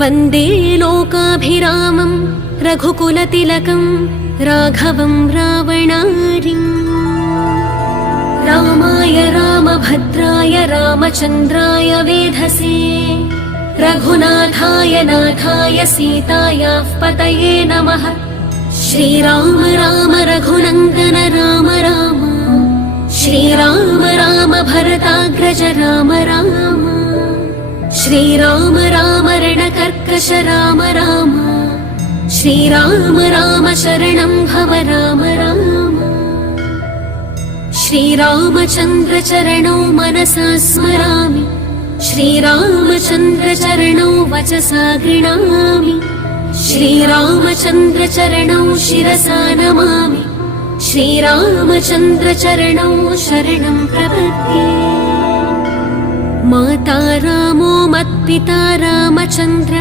वन्दे लोकाभिरामं रघुकुलतिलकं राघवं रावणारिम्। रामाय रामभद्राय रामचन्द्राय वेधसे रघुनाथाय नाथाय सीतायाः पतये नमः। श्रीराम राम रघुनन्दन राम राम श्रीराम राम भरताग्रज राम राम श्रीराम राम रणकर्कश राम राम श्रीराम राम शरणं भव राम राम। श्रीरामचन्द्र चरणौ मनसा स्मरामि श्रीरामचन्द्र चरणौ वचसा गृह्णामि श्रीरामचन्द्र चरणौ शिरसा नमामि श्रीरामचन्द्र चरणौ शरणं प्रपद्ये। माता रामो मत्पिता रामचन्द्रः